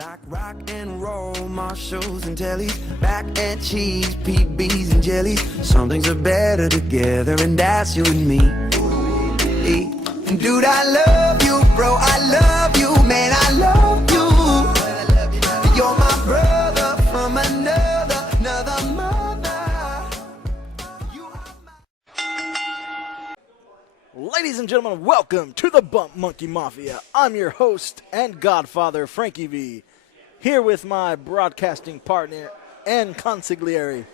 Like rock and roll, Marshalls and tellies, mac and cheese, PBs and jellies. Some things are better together, and that's you and me. Dude, I love you, bro, I love you, man, I love you. You're my brother from another mother. You are my... Ladies and gentlemen, welcome to the Bump Monkey Mafia. I'm your host and godfather, Frankie V, here with my broadcasting partner and consigliere,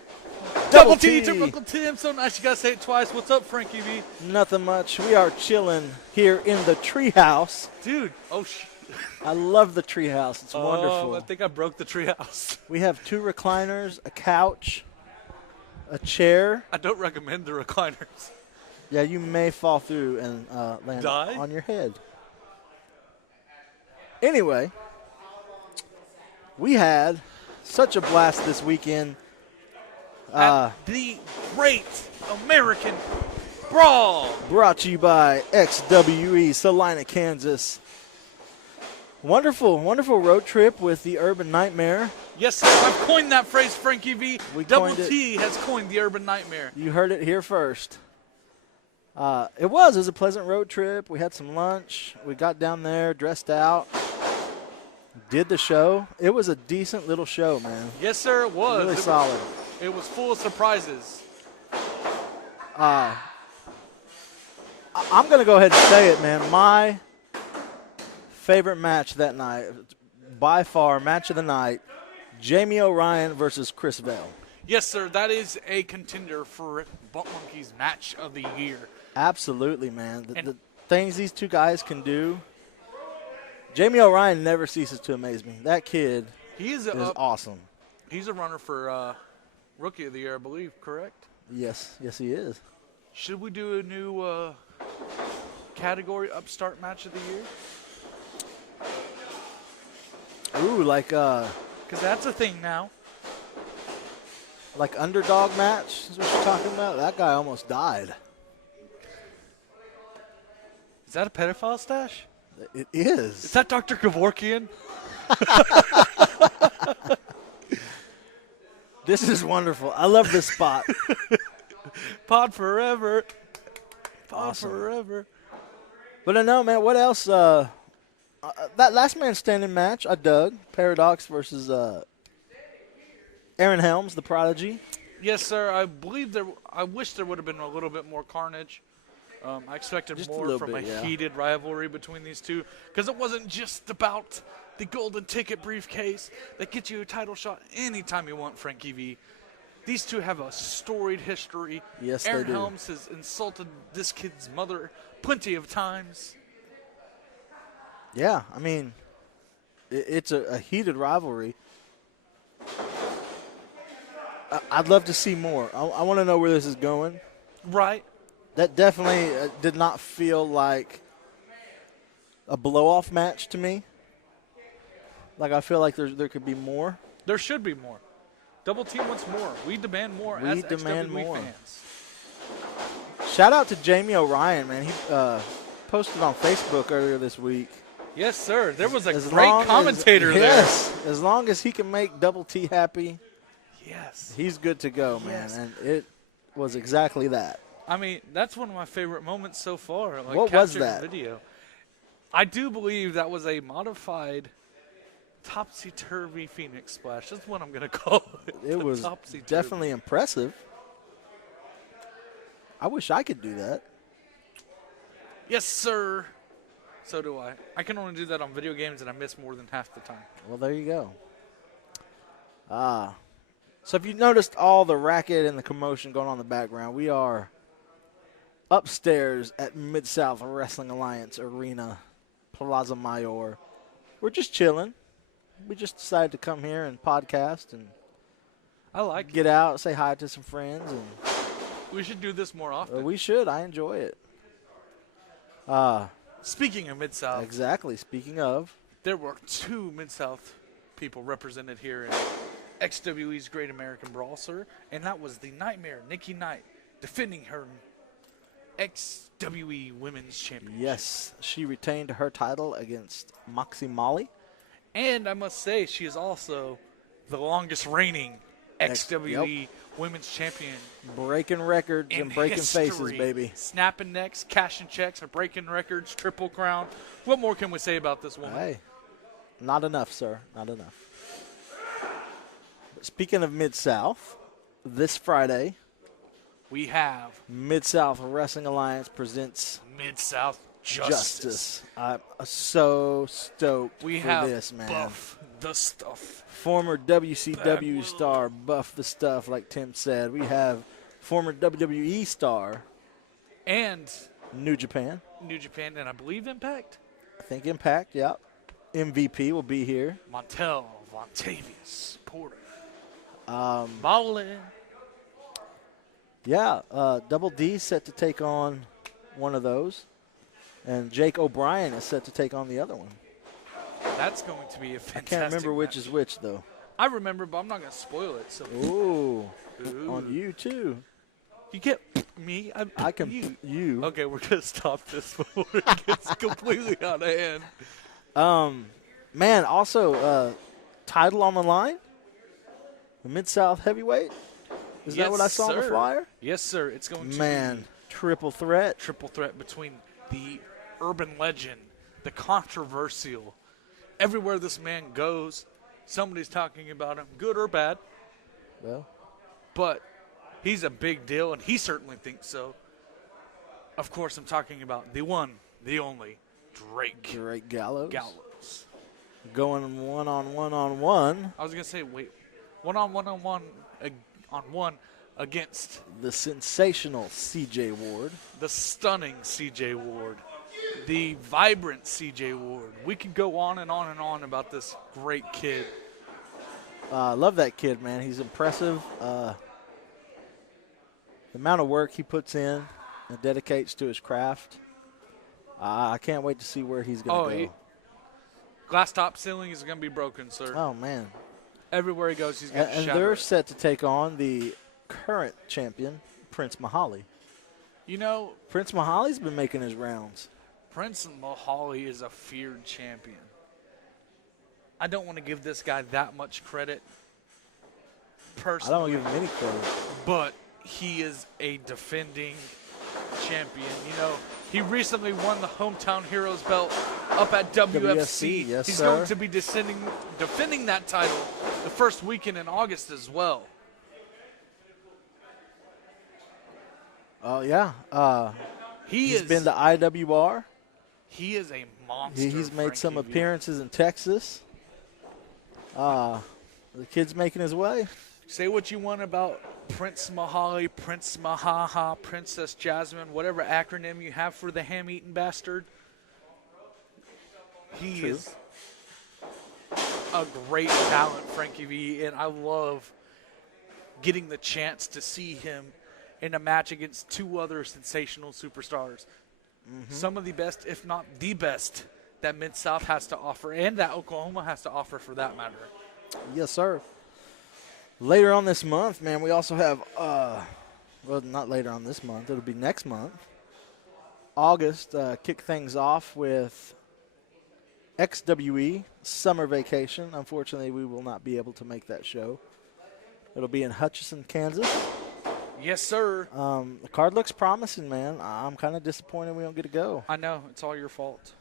Double T, Triple Tim. So nice you gotta say it twice. What's up, Frankie V? Nothing much. We are chilling here in the Treehouse. Dude, oh shit. I love the Treehouse. It's wonderful. I think I broke the treehouse. We have 2 recliners, a couch, a chair. I don't recommend the recliners. Yeah, you may fall through and land Die? on your head. Anyway, we had such a blast this weekend. At the Great American Brawl. Brought to you by XWE, Salina, Kansas. Wonderful, wonderful road trip with the Urban Nightmare. Yes, sir. I've coined that phrase, Frankie V. Double coined it. T has coined the Urban Nightmare. You heard it here first. It was a pleasant road trip. We had some lunch. We got down there, dressed out, did the show. It was a decent little show, man. Yes, sir, it was. Really solid. It was full of surprises. I'm going to go ahead and say it, man. My favorite match that night, by far, match of the night, Jamie O'Ryan versus Chris Vale. Yes, sir. That is a contender for Bump Monkeys match of the year. Absolutely, man. The things these two guys can do. Jamie O'Ryan never ceases to amaze me. That kid is awesome. He's a runner for Rookie of the Year, I believe, correct? Yes, he is. Should we do a new category, Upstart Match of the Year? Ooh, like Because that's a thing now. like underdog match is what you're talking about? That guy almost died. Is that a pedophile stash? It is. Is that Dr. Kevorkian? This is wonderful. I love this spot. Pod forever. Pod Awesome. forever. But I know, man, what else? That last man standing match, I dug. Paradox versus Aaron Helms, the Prodigy. Yes, sir. I wish there would have been a little bit more carnage. I expected Just a more little from bit, a yeah. heated rivalry between these two, because it wasn't just about the golden ticket briefcase that gets you a title shot anytime you want, Frankie V. These two have a storied history. Yes, they Aaron do. Helms has insulted this kid's mother plenty of times. Yeah, I mean, it's a heated rivalry. I'd love to see more. I want to know where this is going. Right. That definitely did not feel like a blow-off match to me. Like, I feel like there could be more. There should be more. Double Team wants more. We demand more We as demand XWE more. fans. Shout out to Jamie O'Ryan, man. He posted on Facebook earlier this week. Yes, sir. There was a As great long as- commentator Yes, as long as he can make Double T happy, there. Yes. he's good to go, man. Yes. And it was exactly that. I mean, that's one of my favorite moments so far. Like, What was captured in that? Video. I do believe that was a modified topsy-turvy Phoenix splash. That's what I'm going to call it. It The was topsy-turvy. definitely impressive. I wish I could do that. Yes, sir. So do I. I can only do that on video games, and I miss more than half the time. Well, there you go. So if you noticed all the racket and the commotion going on in the background, we are upstairs at Mid-South Wrestling Alliance Arena, Plaza Mayor. We're just chilling. We just decided to come here and podcast and I like get out, say hi to some friends, and it. We should do this more often. we should. I enjoy it. Speaking of Mid-South, Exactly. Speaking of, there were 2 Mid-South people represented here in XWE's Great American Brawl, sir, and that was the Nightmare, Nikki Knight, defending her XWE Women's Championship. yes, she retained her title against Moxie Molly. And I must say, she is also the longest reigning XWE Women's Champion. Breaking records in and breaking history. faces, baby. Snapping necks, cashing checks, or breaking records, Triple Crown. What more can we say about this woman? Hey, not enough, sir. Not enough. Speaking of Mid-South, this Friday, We have Mid-South Wrestling Alliance presents Mid-South Justice. I'm so stoked We for have this, man. Buff the Stuff. Former WCW star Buff the Stuff, like Tim said. We have former WWE star And New Japan. New Japan, and I believe Impact. I think Impact, yep. MVP will be here. Montel, Vontavious, Porter. Ballin. Yeah, Double D set to take on one of those. And Jake O'Brien is set to take on the other one. That's going to be a fantastic I can't remember which match. is which, though. I remember, but I'm not going to spoil it. So Ooh, Ooh. on you, too. You get me. I can you. Okay, we're going to stop this before it gets completely out of hand. Man, also, title on the line? The Mid-South Heavyweight? Is that what I saw on the flyer? Yes, sir. It's going to Man, be triple threat. triple threat between the urban legend, the controversial. Everywhere this man goes, somebody's talking about him, good or bad. Well, But he's a big deal, and he certainly thinks so. Of course, I'm talking about the one, the only, Drake Drake Gallows. Gallows. Going one-on-one I was going to say, wait, one against the sensational CJ Ward. the stunning CJ Ward, the vibrant CJ Ward. We could go on and on and on about this great kid. Love that kid, man. He's impressive. The amount of work he puts in and dedicates to his craft. I can't wait to see where he's going to go. Glass top ceiling is going to be broken, sir. Oh, man. Everywhere he goes, he's going to And shatter they're it. set to take on the current champion, Prince Mahali. You know, Prince Mahali's been making his rounds. Prince Mahali is a feared champion. I don't want to give this guy that much credit I personally, don't give him any credit. but he is a defending champion. You know, he recently won the Hometown Heroes belt up at WFC. yes, He's sir. going to be defending that title the first weekend in August as well. Oh, yeah. He's He's been to IWR. He is a monster. He's made some Frankie V. appearances in Texas. The kid's making his way. Say what you want about Prince Mahali, Prince Mahaha, Princess Jasmine, whatever acronym you have for the ham-eating bastard. He True. is a great talent, Frankie V, and I love getting the chance to see him in a match against two other sensational superstars. Some of the best, if not the best, that Mid-South has to offer, and that Oklahoma has to offer for that matter. Yes, sir. Later on this month, man, we also have, well, not later on this month. It'll be next month. August, kick things off with XWE Summer Vacation. Unfortunately, we will not be able to make that show. It'll be in Hutchinson, Kansas. Yes, sir. The card looks promising, man. I'm kind of disappointed we don't get to go. I know. It's all your fault.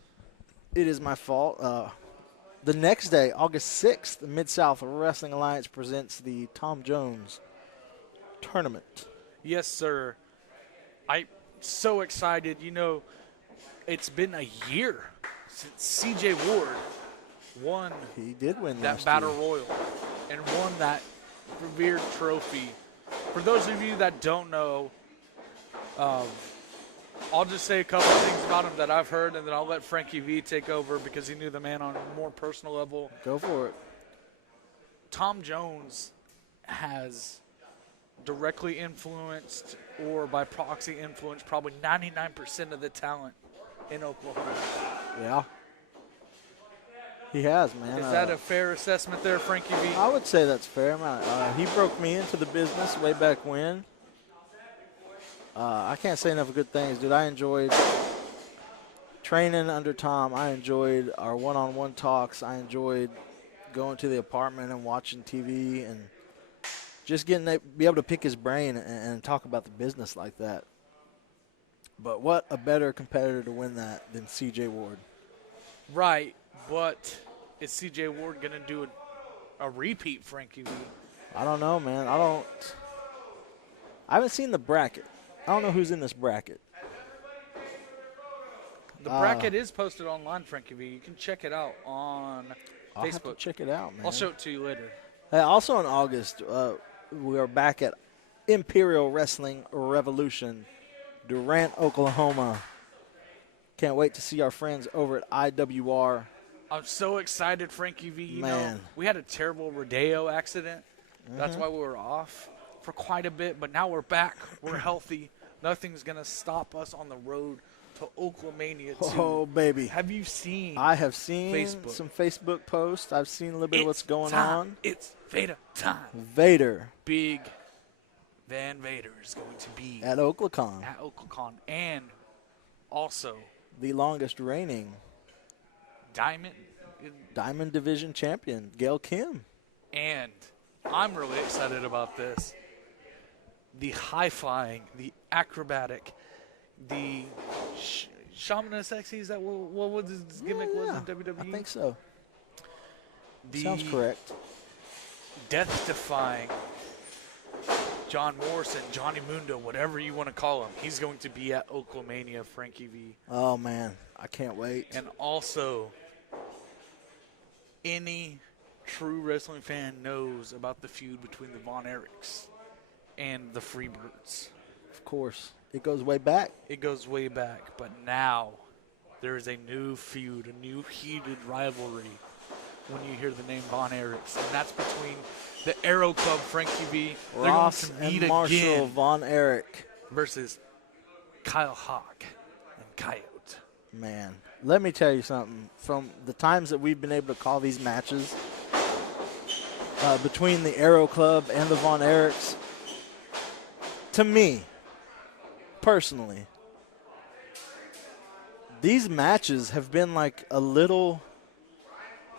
It is my fault. The next day, August 6th, the Mid-South Wrestling Alliance presents the Tom Jones Tournament. Yes, sir. I'm so excited. You know, it's been a year since CJ Ward won He did win that last Battle year. Royal and won that revered trophy. For those of you that don't know, I'll just say a couple things about him that I've heard, and then I'll let Frankie V take over because he knew the man on a more personal level. Go for it. Tom Jones has directly influenced, or by proxy influenced, probably 99% of the talent in Oklahoma. Yeah. He has, man. Is that a fair assessment there, Frankie V? I would say that's fair, man. He broke me into the business way back when. I can't say enough good things, dude. I enjoyed training under Tom, I enjoyed our one-on-one talks. I enjoyed going to the apartment and watching TV and just be able to pick his brain and talk about the business like that. But what a better competitor to win that than C.J. Ward. Right, but is C.J. Ward going to do a repeat, Frankie V? I don't know, man. I haven't seen the bracket. I don't know who's in this bracket. The bracket is posted online, Frankie V. You can check it out on I'll Facebook. have to check it out, man. I'll show it to you later. Also in August, we are back at Imperial Wrestling Revolution, Durant, Oklahoma. Can't wait to see our friends over at IWR. I'm so excited, Frankie V. You know, Man. we had a terrible Rodeo accident. That's why we were off for quite a bit, but now we're back. We're healthy. Nothing's going to stop us on the road to Oklahomania 2. Oh, baby. Have you seen I have seen Facebook? some Facebook posts. I've seen a little bit of what's going time. on. It's Vader time. Vader Big Van Vader is going to be at Oklahoma, at Oklahoma, and also the longest reigning Diamond. Division champion, Gail Kim. And I'm really excited about this. The high-flying, the acrobatic, the shaman of sexy, is that what was his gimmick was in WWE? I think so. The Sounds correct. death-defying John Morrison, Johnny Mundo, whatever you want to call him, he's going to be at Oklahomania, Frankie V. Oh, man. I can't wait. And also, any true wrestling fan knows about the feud between the Von Erichs and the Freebirds. Of course. It goes way back. It goes way back, but now there is a new feud, a new heated rivalry when you hear the name Von Erichs, and that's between the Arrow Club, Frankie V. They're Ross going to meet and Marshall again Von Erich. versus Kyle Hawk and Coyote. Man, let me tell you something. From the times that we've been able to call these matches between the Arrow Club and the Von Erichs, to me, personally, these matches have been like a little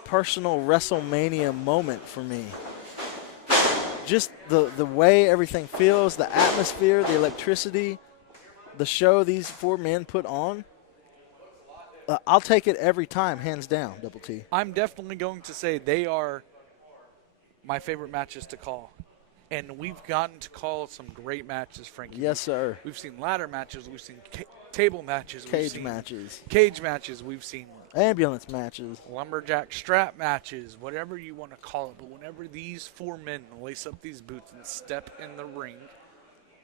personal WrestleMania moment for me. Just the way everything feels, the atmosphere, the electricity, the show these four men put on. I'll take it every time, hands down, Double T. I'm definitely going to say they are my favorite matches to call. And we've gotten to call some great matches, Frankie. Yes, sir. We've seen ladder matches. We've seen table matches. Cage matches. Cage matches. We've seen Ambulance matches. lumberjack strap matches, whatever you want to call it. But whenever these four men lace up these boots and step in the ring,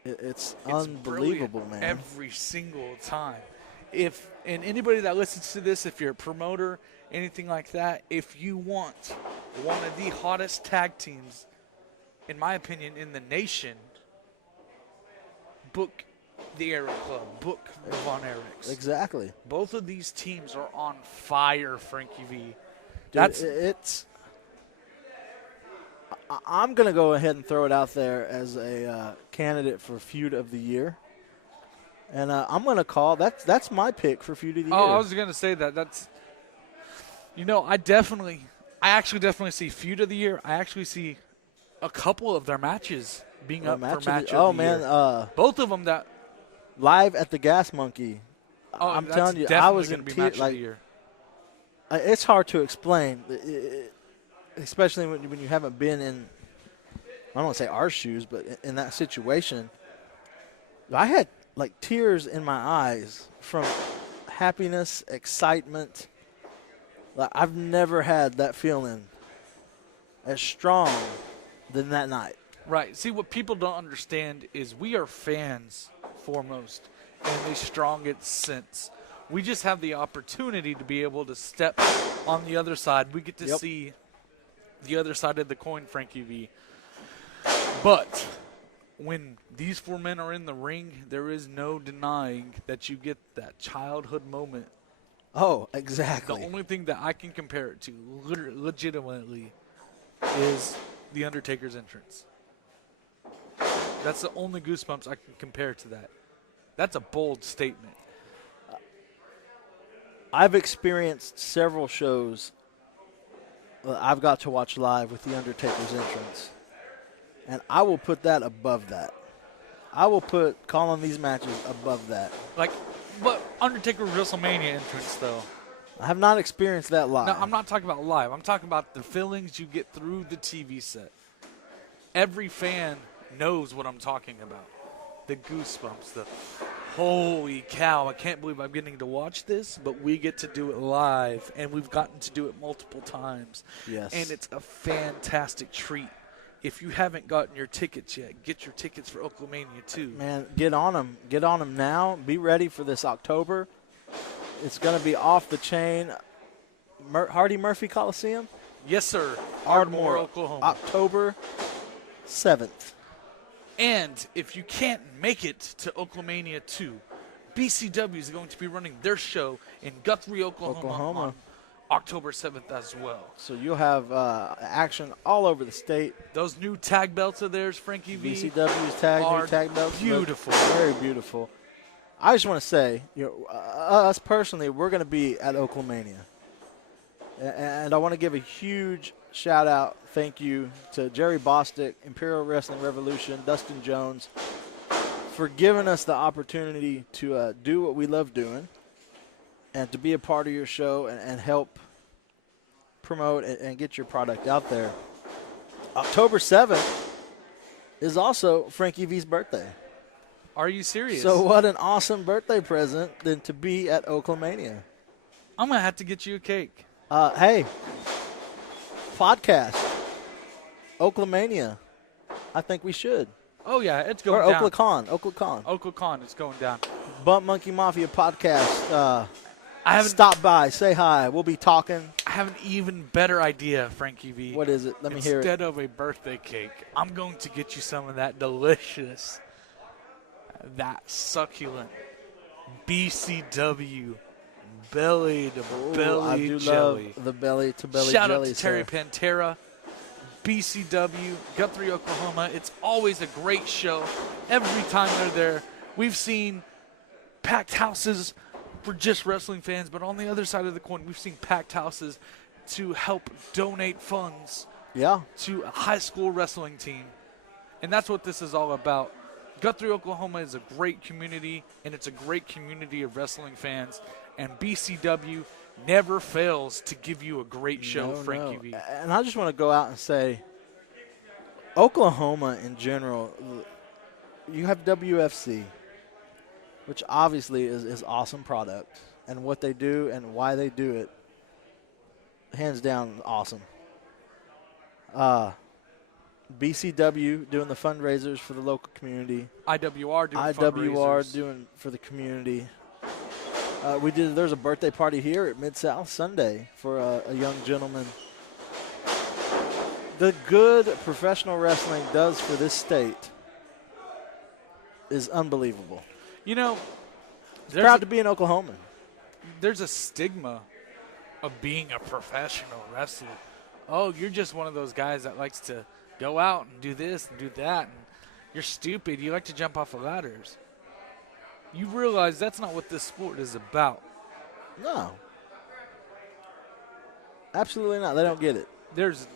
It's it's unbelievable, brilliant man. every single time. And anybody that listens to this, if you're a promoter, anything like that, if you want one of the hottest tag teams, in my opinion, in the nation, book the Arrow Club, book the Von Erichs. Exactly. Both of these teams are on fire, Frankie V. Dude, I'm going to go ahead and throw it out there as a candidate for Feud of the Year. And I'm going to call, that's my pick for Feud of the Year. Oh, I was going to say that. That's, I actually definitely see Feud of the Year. I actually see a couple of their matches being up for match of the year. Oh, man. Both of them that. Live at the Gas Monkey. I'm that's telling you, I definitely was gonna in be tears. match of the year. It's hard to explain, especially when you haven't been in, I don't want to say our shoes, but in that situation. I had like tears in my eyes from happiness, excitement. Like, I've never had that feeling as strong than that night. Right. See, what people don't understand is we are fans foremost in the strongest sense. We just have the opportunity to be able to step on the other side. We get to see the other side of the coin, Frankie V. But when these four men are in the ring, there is no denying that you get that childhood moment. Oh, exactly. The only thing that I can compare it to, legitimately, is The Undertaker's entrance. That's the only goosebumps I can compare to that. That's a bold statement. I've experienced several shows that I've got to watch live with The Undertaker's entrance, and I will put that above that. I will put calling these matches above that. Like, but Undertaker WrestleMania entrance, though. I have not experienced that live. No, I'm not talking about live. I'm talking about the feelings you get through the TV set. Every fan knows what I'm talking about. The goosebumps, the holy cow, I can't believe I'm getting to watch this, but we get to do it live, and we've gotten to do it multiple times. Yes. And it's a fantastic treat. If you haven't gotten your tickets yet, get your tickets for Oklahomania 2. Man, get on them. Get on them now. Be ready for this October. It's going to be off the chain. Hardy Murphy Coliseum? Yes, sir. Ardmore, Oklahoma. October 7th. And if you can't make it to Oklahomania 2, BCW is going to be running their show in Guthrie, Oklahoma. On October 7th as well. So you'll have action all over the state. Those new tag belts of theirs, Frankie V, BCW's new tag belts. Beautiful. Very beautiful. I just want to say, us personally, we're going to be at Oklahomania. And I want to give a huge shout-out, thank you to Jerry Bostic, Imperial Wrestling Revolution, Dustin Jones, for giving us the opportunity to do what we love doing and to be a part of your show and help promote and get your product out there. October 7th is also Frankie V's birthday. Are you serious? So what an awesome birthday present than to be at Oklahomania. I'm going to have to get you a cake. Hey, podcast, Oklahomania. I think we should. Oh, yeah, it's going or down. Oklahcon. It's going down. Bump Monkey Mafia podcast. I haven't Stop by, say hi. We'll be talking. I have an even better idea, Frankie V. What is it? Let me hear it. Instead of a birthday cake, I'm going to get you some of that delicious, that succulent BCW belly-to-belly I do jelly. love the belly-to-belly Shout jelly. out to Terry Pantera, BCW, Guthrie, Oklahoma. It's always a great show. Every time they're there, we've seen packed houses for just wrestling fans, but on the other side of the coin, we've seen packed houses to help donate funds to a high school wrestling team. And that's what this is all about. Guthrie, Oklahoma is a great community, and it's a great community of wrestling fans. And BCW never fails to give you a great show, Frankie V. And I just want to go out and say, Oklahoma in general, you have WFC, which obviously is awesome product. And what they do and why they do it, hands down, awesome. BCW doing the fundraisers for the local community. IWR doing fundraisers. Doing for the community. There's a birthday party here at Mid-South Sunday for a young gentleman. The good professional wrestling does for this state is unbelievable. You know, Proud to be an Oklahoman. There's a stigma of being a professional wrestler. Oh, you're just one of those guys that likes to go out and do this and do that, and you're stupid. You like to jump off of ladders. You realize that's not what this sport is about. No. Absolutely not. They don't get it. There's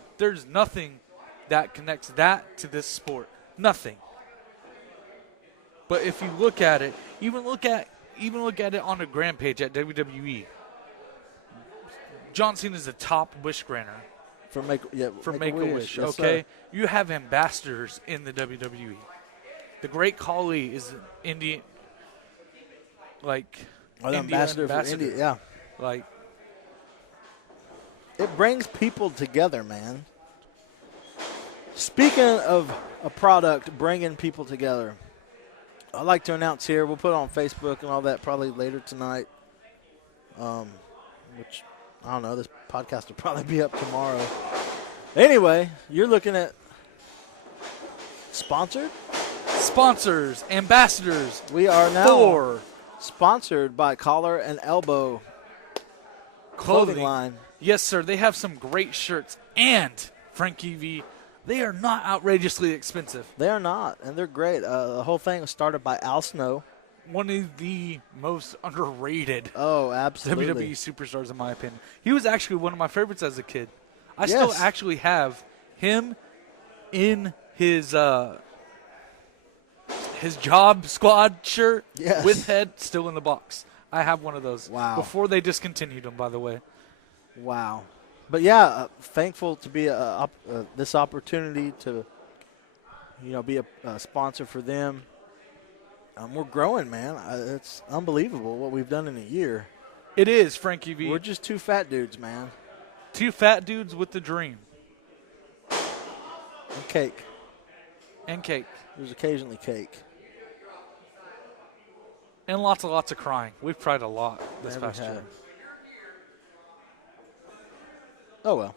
nothing that connects that to this sport. Nothing. But if you look at it, even look at it on the grand page at WWE. John Cena is the top wish granter For Make-A-Wish. Make-A-Wish, yes, okay? sir. You have ambassadors in the WWE. The Great Khali is an Indian, Ambassador for India, yeah. Like, it brings people together, man. Speaking of a product bringing people together, I'd like to announce here, we'll put it on Facebook and all that probably later tonight, which, I don't know, this podcast will probably be up tomorrow. Anyway, you're looking at sponsored? Sponsors, ambassadors. We are now 4 sponsored by Collar and Elbow clothing line. Yes, sir. They have some great shirts. And, Frankie V, they are not outrageously expensive. They are not, and they're great. The whole thing was started by Al Snow, one of the most underrated Oh, absolutely. WWE superstars, in my opinion. He was actually one of my favorites as a kid. I still actually have him in his Job Squad shirt with head still in the box. I have one of those. Wow. Before they discontinued them, by the way. Wow. But yeah, thankful to be this opportunity to, be a sponsor for them. We're growing, man. It's unbelievable what we've done in a year. It is, Frankie V. We're just two fat dudes, man. Two fat dudes with the dream. And cake. And cake. There's occasionally cake. And lots of crying. We've cried a lot this past year. Oh, well.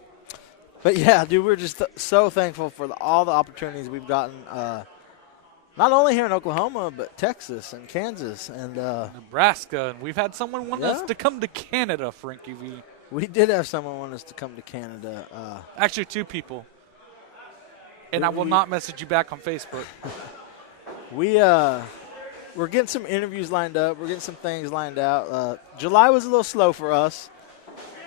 But, yeah, dude, we're just so thankful for all the opportunities we've gotten, not only here in Oklahoma, but Texas and Kansas and Nebraska. And we've had someone want us to come to Canada, Frankie V. We did have someone want us to come to Canada. Actually, 2 people. And I will not message you back on Facebook. We're getting some interviews lined up. We're getting some things lined out. July was a little slow for us.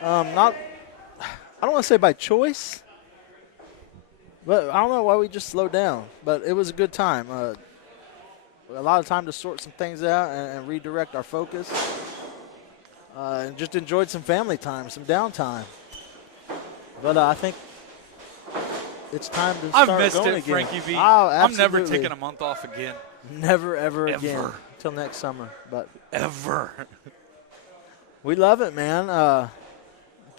I don't want to say by choice, but I don't know why we just slowed down. But it was a good time. A lot of time to sort some things out and redirect our focus. And just enjoyed some family time, some downtime. But I think it's time to start I've missed going it, again. Frankie V. Oh, I'm never absolutely. taking a month off again. Never, ever again. Until next summer. But ever. We love it, man.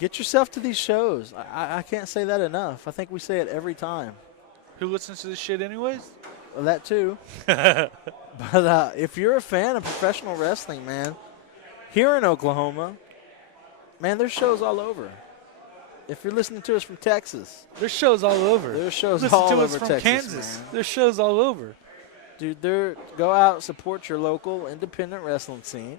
Get yourself to these shows. I can't say that enough. I think we say it every time. Who listens to this shit anyways? Well, that too. But if you're a fan of professional wrestling, man, here in Oklahoma, man, there's shows all over. If you're listening to us from Texas, there's shows all over. There's shows Listen all to over us from Texas, Kansas. man. There's shows all over. Dude, go out, support your local independent wrestling scene.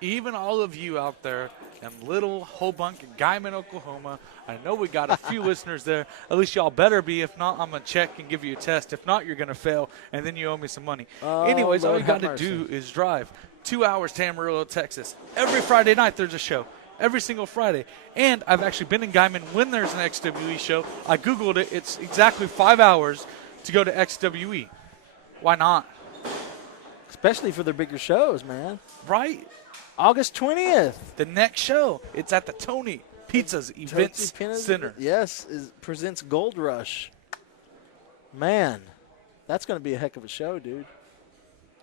Even all of you out there in Little, Hobunk, and Guyman, Oklahoma, I know we got a few listeners there. At least y'all better be. If not, I'm going to check and give you a test. If not, you're going to fail, and then you owe me some money. Anyways, all you got to do is drive 2 hours to Amarillo, Texas. Every Friday night there's a show. Every single Friday. And I've actually been in Guyman when there's an XWE show. I Googled it. It's exactly 5 hours to go to XWE. Why not? Especially for their bigger shows, man. Right? August 20th. The next show, it's at the Tony Pizza's Events Center. Yes, presents Gold Rush. Man, that's going to be a heck of a show, dude.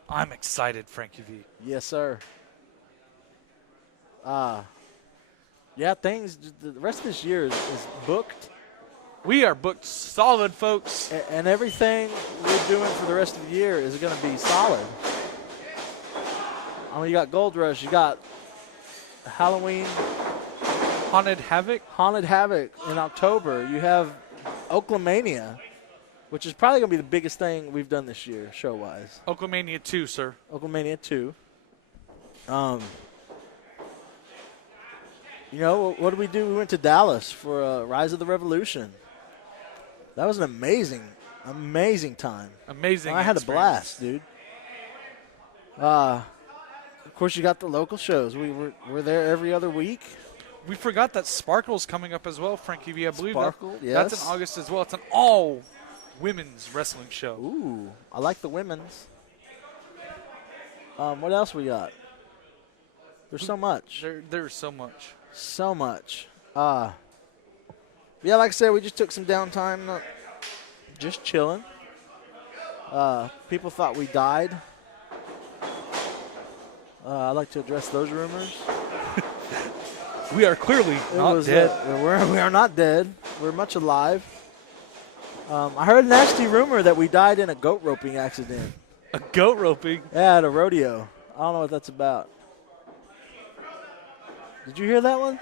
I'm excited, Frankie V. Yes, sir. Yeah, the rest of this year is booked. We are booked solid, folks. And everything we're doing for the rest of the year is going to be solid. I mean, you got Gold Rush, you got Halloween. Haunted Havoc in October. You have Oklahomania, which is probably going to be the biggest thing we've done this year, show-wise. Oklahomania 2, sir. Oklahomania 2. What did we do? We went to Dallas for Rise of the Revolution. That was an amazing time. Amazing I had a blast, dude. Of course, you got the local shows. We're there every other week. We forgot that Sparkle's coming up as well, Frankie V. I believe yes. That's in August as well. It's an all-women's wrestling show. Ooh, I like the women's. What else we got? There's so much. There's so much. So much. Yeah, like I said, we just took some downtime, just chilling. People thought we died. I'd like to address those rumors. We are clearly not dead. We are not dead. We're much alive. I heard a nasty rumor that we died in a goat roping accident. A goat roping? Yeah, at a rodeo. I don't know what that's about. Did you hear that one?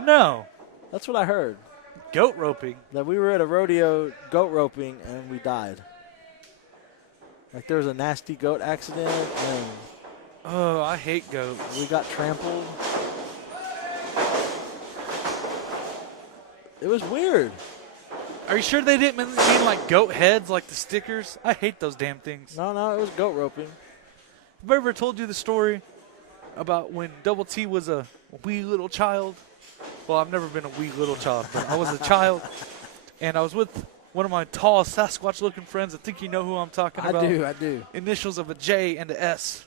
No. That's what I heard. Goat roping? That we were at a rodeo goat roping and we died. Like there was a nasty goat accident and oh, I hate goats. We got trampled. It was weird. Are you sure they didn't mean like goat heads, like the stickers? I hate those damn things. No, it was goat roping. Have I ever told you the story about when Double T was a wee little child? Well, I've never been a wee little child, but I was a child, and I was with one of my tall Sasquatch-looking friends. I think you know who I'm talking about. I do. Initials of a J and a S.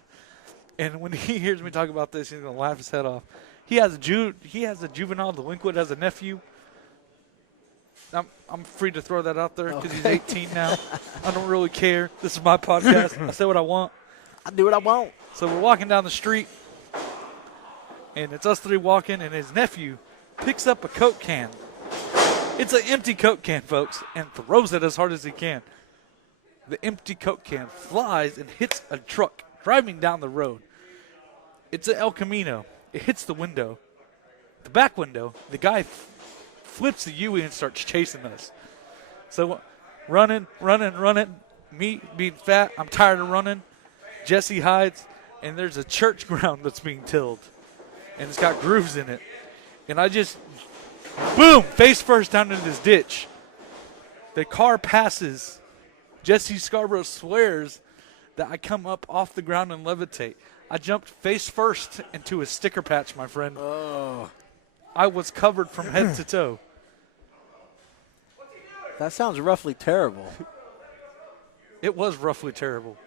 And when he hears me talk about this, he's going to laugh his head off. He has a juvenile delinquent as a nephew. I'm free to throw that out there because he's 18 now. I don't really care. This is my podcast. I say what I want. I do what I want. So we're walking down the street, and it's us three walking, and his nephew picks up a Coke can. It's an empty Coke can, folks, and throws it as hard as he can. The empty Coke can flies and hits a truck driving down the road. It's an El Camino. It hits the window. The back window, the guy flips the U and starts chasing us. So running. Me being fat, I'm tired of running. Jesse hides, and there's a church ground that's being tilled. And it's got grooves in it. And I just, boom, face first down into this ditch. The car passes. Jesse Scarborough swears that I come up off the ground and levitate. I jumped face first into a sticker patch, my friend. Oh. I was covered from head to toe. That sounds roughly terrible. It was roughly terrible.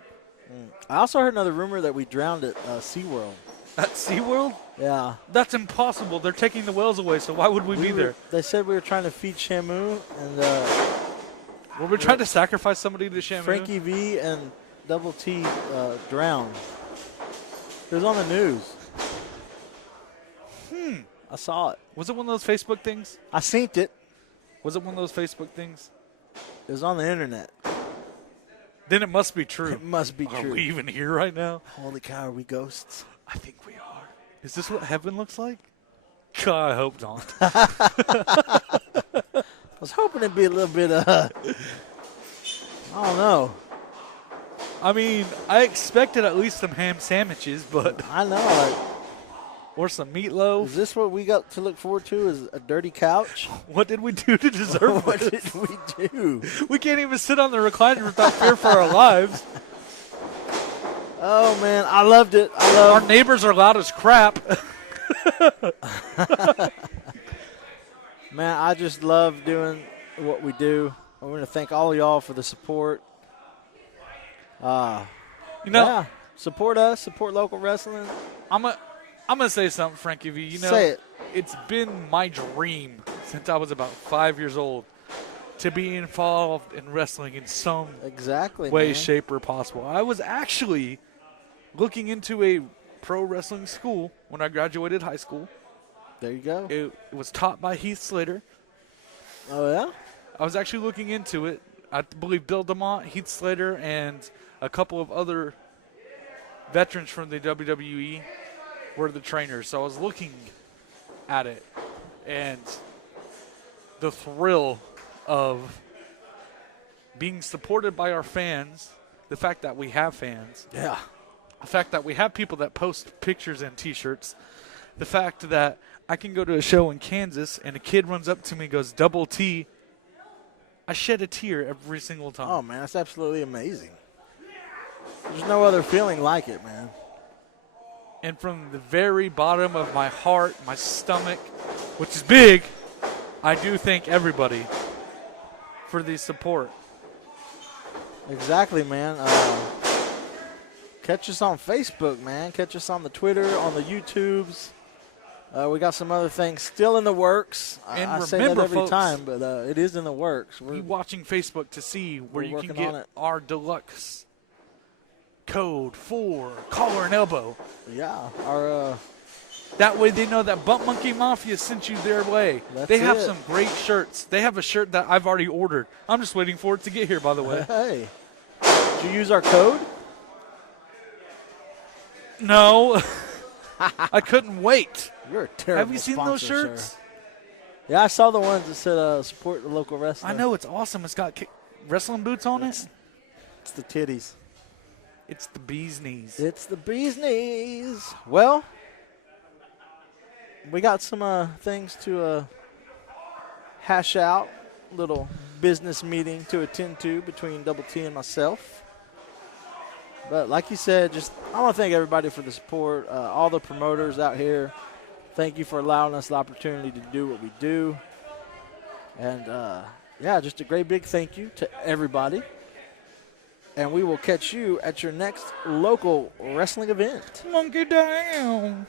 I also heard another rumor that we drowned at SeaWorld. At SeaWorld? Yeah. That's impossible. They're taking the whales away, so why would we be there? They said we were trying to feed Shamu, and Were we trying to sacrifice somebody to Shamu? Frankie V and Double T drowned. It was on the news. I saw it. Was it one of those Facebook things? I seen it. Was it one of those Facebook things? It was on the internet. Then it must be true. It must be Are true. we even here right now? Holy cow, are we ghosts? I think we are. Is this what heaven looks like? God, I hope not. I was hoping it'd be a little bit, I don't know. I mean, I expected at least some ham sandwiches, but I know. Like, or some meatloaf. is this what we got to look forward to? Is a dirty couch? What did we do to deserve What this? did we do? We can't even sit on the recliner without fear for our lives. Oh, man, I loved it. Our neighbors are loud as crap. Man, I just love doing what we do. I want to thank all of y'all for the support. You know, Yeah, support us, support local wrestling. I'm gonna say something, Frankie V. You know, Say it. It's been my dream since I was about 5 years old to be involved in wrestling in some Exactly, way, man. shape, or possible. I was actually looking into a pro wrestling school when I graduated high school. There you go. It was taught by Heath Slater. Oh, yeah? I was actually looking into it. I believe Bill DeMont, Heath Slater, and a couple of other veterans from the WWE were the trainers. So I was looking at it, and the thrill of being supported by our fans, the fact that we have fans, Yeah. the fact that we have people that post pictures and T-shirts, the fact that I can go to a show in Kansas and a kid runs up to me and goes, Double T, I shed a tear every single time. Oh, man, that's absolutely amazing. There's no other feeling like it, man. And from the very bottom of my heart, my stomach, which is big, I do thank everybody for the support. Exactly, man. Catch us on Facebook, man. Catch us on the Twitter, on the YouTubes. We got some other things still in the works. And I say that remember, every folks, time, but it is in the works. Be watching Facebook to see where we're you can working on get it. our deluxe code for collar and elbow. Yeah, our That way they know that Bump Monkey Mafia sent you their way. That's They have it. some great shirts. They have a shirt that I've already ordered. I'm just waiting for it to get here, by the way. hey, did you use our code? No. I couldn't wait. You're a terrible Have you seen those sponsor, shirts? sir. Yeah, I saw the ones that said support the local wrestler. I know, it's awesome. It's got wrestling boots on it. It's the titties. It's the bee's knees. It's the bee's knees. Well, we got some things to hash out. Little business meeting to attend to between Double T and myself. But like you said, I want to thank everybody for the support, all the promoters out here. Thank you for allowing us the opportunity to do what we do. And, just a great big thank you to everybody. And we will catch you at your next local wrestling event. Monkey down.